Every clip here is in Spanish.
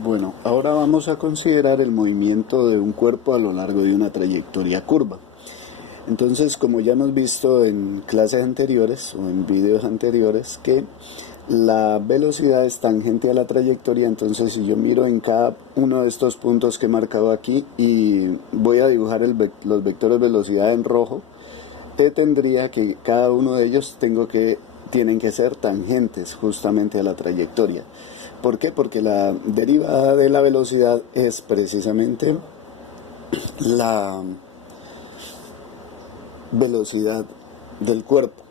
Bueno, ahora vamos a considerar el movimiento de un cuerpo a lo largo de una trayectoria curva. Entonces, como ya hemos visto en clases anteriores o en vídeos anteriores, que la velocidad es tangente a la trayectoria, entonces si yo miro en cada uno de estos puntos que he marcado aquí y voy a dibujar los vectores velocidad en rojo, tendría que cada uno de ellos tienen que ser tangentes justamente a la trayectoria. ¿Por qué? Porque la derivada de la velocidad es precisamente la velocidad del cuerpo.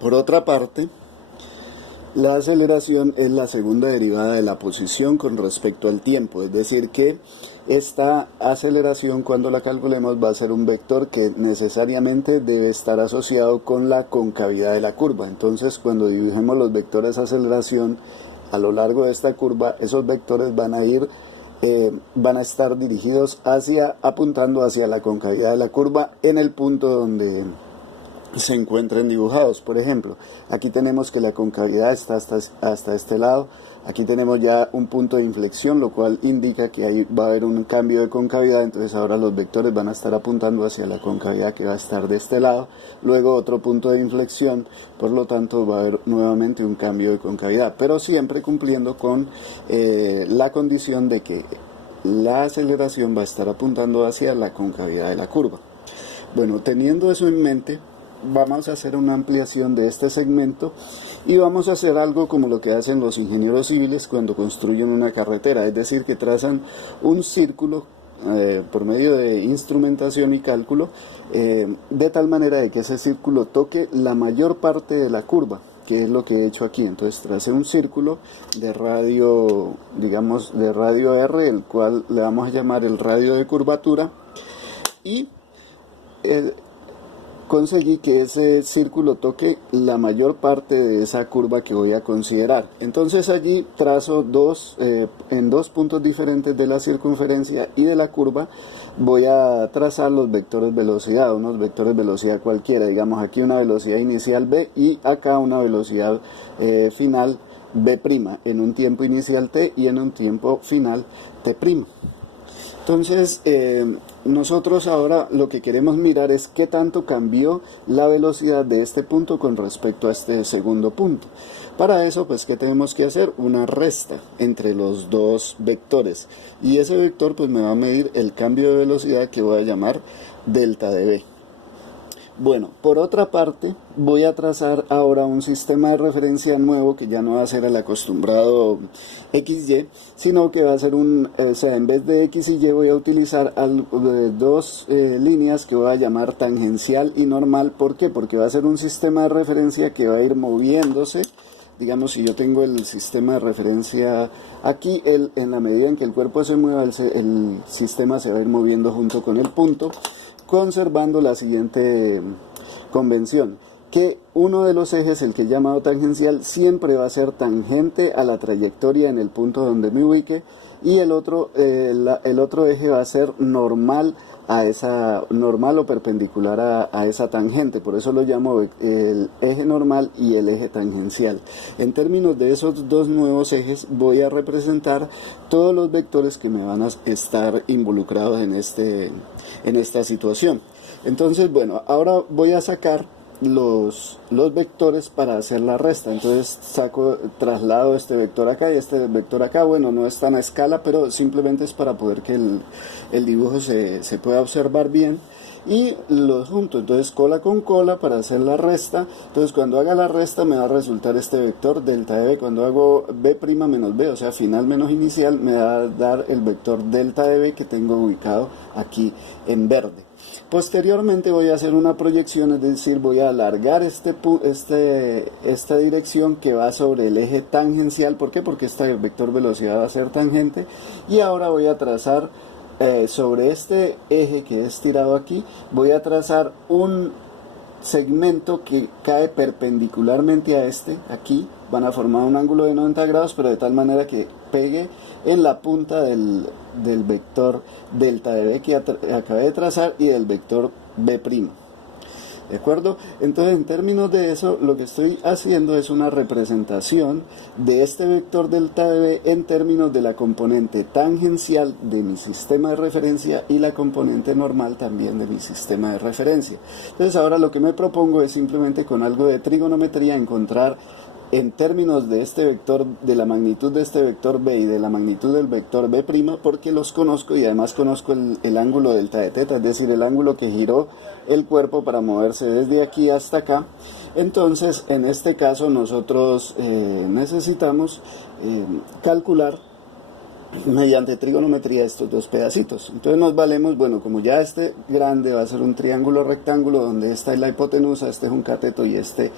Por otra parte, la aceleración es la segunda derivada de la posición con respecto al tiempo, es decir que esta aceleración, cuando la calculemos, va a ser un vector que necesariamente debe estar asociado con la concavidad de la curva. Entonces, cuando dibujemos los vectores de aceleración a lo largo de esta curva, esos vectores van a estar dirigidos apuntando hacia la concavidad de la curva en el punto donde se encuentren dibujados. Por ejemplo, aquí tenemos que la concavidad está hasta este lado. Aquí tenemos ya un punto de inflexión, lo cual indica que ahí va a haber un cambio de concavidad. Entonces ahora los vectores van a estar apuntando hacia la concavidad que va a estar de este lado. Luego otro punto de inflexión, por lo tanto va a haber nuevamente un cambio de concavidad, pero siempre cumpliendo con la condición de que la aceleración va a estar apuntando hacia la concavidad de la curva. Bueno, teniendo eso en mente, vamos a hacer una ampliación de este segmento y vamos a hacer algo como lo que hacen los ingenieros civiles cuando construyen una carretera, es decir, que trazan un círculo por medio de instrumentación y cálculo, de tal manera de que ese círculo toque la mayor parte de la curva, que es lo que he hecho aquí. Entonces tracé un círculo de radio, digamos de radio R, el cual le vamos a llamar el radio de curvatura, y conseguí que ese círculo toque la mayor parte de esa curva que voy a considerar. Entonces allí trazo en dos puntos diferentes de la circunferencia y de la curva, voy a trazar los vectores velocidad, unos vectores velocidad cualquiera, digamos aquí una velocidad inicial b y acá una velocidad final b', en un tiempo inicial t y en un tiempo final t'. Entonces, nosotros ahora lo que queremos mirar es qué tanto cambió la velocidad de este punto con respecto a este segundo punto. Para eso, pues, ¿qué tenemos que hacer? Una resta entre los dos vectores. Y ese vector, pues, me va a medir el cambio de velocidad que voy a llamar delta de b. Bueno, por otra parte, voy a trazar ahora un sistema de referencia nuevo que ya no va a ser el acostumbrado XY, sino que va a ser en vez de X y Y voy a utilizar dos líneas que voy a llamar tangencial y normal. ¿Por qué? Porque va a ser un sistema de referencia que va a ir moviéndose. Digamos, si yo tengo el sistema de referencia aquí, en la medida en que el cuerpo se mueva, el sistema se va a ir moviendo junto con el punto, conservando la siguiente convención, que uno de los ejes, el que he llamado tangencial, siempre va a ser tangente a la trayectoria en el punto donde me ubique, y el otro eje va a ser normal o perpendicular a esa tangente. Por eso lo llamo el eje normal y el eje tangencial. En términos de esos dos nuevos ejes, voy a representar todos los vectores que me van a estar involucrados en esta situación. Entonces, bueno, ahora voy a sacar los vectores para hacer la resta. Entonces traslado este vector acá y este vector acá. Bueno, no es tan a escala, pero simplemente es para poder que el dibujo se pueda observar bien, y los junto. Entonces cola con cola para hacer la resta. Entonces cuando haga la resta me va a resultar este vector delta de b. Cuando hago b' menos b, o sea final menos inicial, me va a dar el vector delta de b que tengo ubicado aquí en verde. Posteriormente voy a hacer una proyección, es decir, voy a alargar esta dirección que va sobre el eje tangencial. ¿Por qué? Porque este vector velocidad va a ser tangente, y ahora voy a trazar sobre este eje que he estirado aquí, voy a trazar un segmento que cae perpendicularmente a aquí, van a formar un ángulo de 90 grados, pero de tal manera que pegue en la punta del vector delta de b que acabé de trazar y del vector b'. ¿De acuerdo? Entonces, en términos de eso, lo que estoy haciendo es una representación de este vector delta de b en términos de la componente tangencial de mi sistema de referencia y la componente normal también de mi sistema de referencia. Entonces, ahora lo que me propongo es simplemente con algo de trigonometría encontrar en términos de este vector, de la magnitud de este vector b y de la magnitud del vector b', porque los conozco y además conozco el ángulo delta de teta, es decir, el ángulo que giró el cuerpo para moverse desde aquí hasta acá. Entonces, en este caso nosotros necesitamos calcular mediante trigonometría estos dos pedacitos. Entonces nos valemos, bueno, como ya este grande va a ser un triángulo rectángulo donde esta es la hipotenusa, este es un cateto y este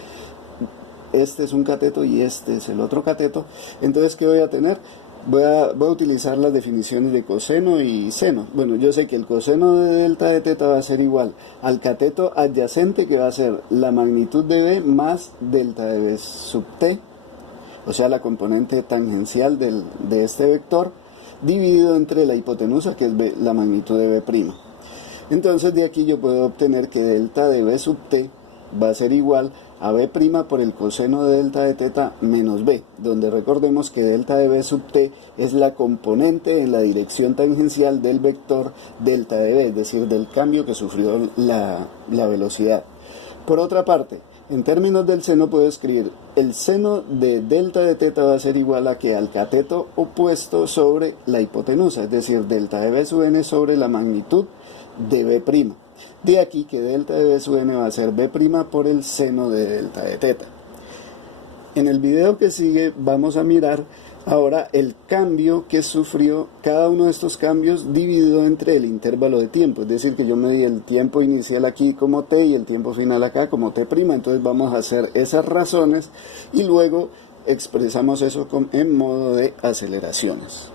es un cateto y este es el otro cateto. Entonces, ¿qué voy a tener? Voy a utilizar las definiciones de coseno y seno. Bueno, yo sé que el coseno de delta de teta va a ser igual al cateto adyacente, que va a ser la magnitud de b más delta de b sub t, o sea, la componente tangencial de este vector, dividido entre la hipotenusa, que es la magnitud de b'. Entonces, de aquí yo puedo obtener que delta de b sub t va a ser igual a b' por el coseno de delta de teta menos b, donde recordemos que delta de b sub t es la componente en la dirección tangencial del vector delta de b, es decir, del cambio que sufrió la velocidad. Por otra parte, en términos del seno puedo escribir el seno de delta de teta va a ser igual a que al cateto opuesto sobre la hipotenusa, es decir, delta de b sub n sobre la magnitud de b'. De aquí que delta de b sub n va a ser b' por el seno de delta de teta. En el video que sigue vamos a mirar ahora el cambio que sufrió cada uno de estos cambios dividido entre el intervalo de tiempo. Es decir, que yo medí el tiempo inicial aquí como t y el tiempo final acá como t'. Entonces vamos a hacer esas razones y luego expresamos eso en modo de aceleraciones.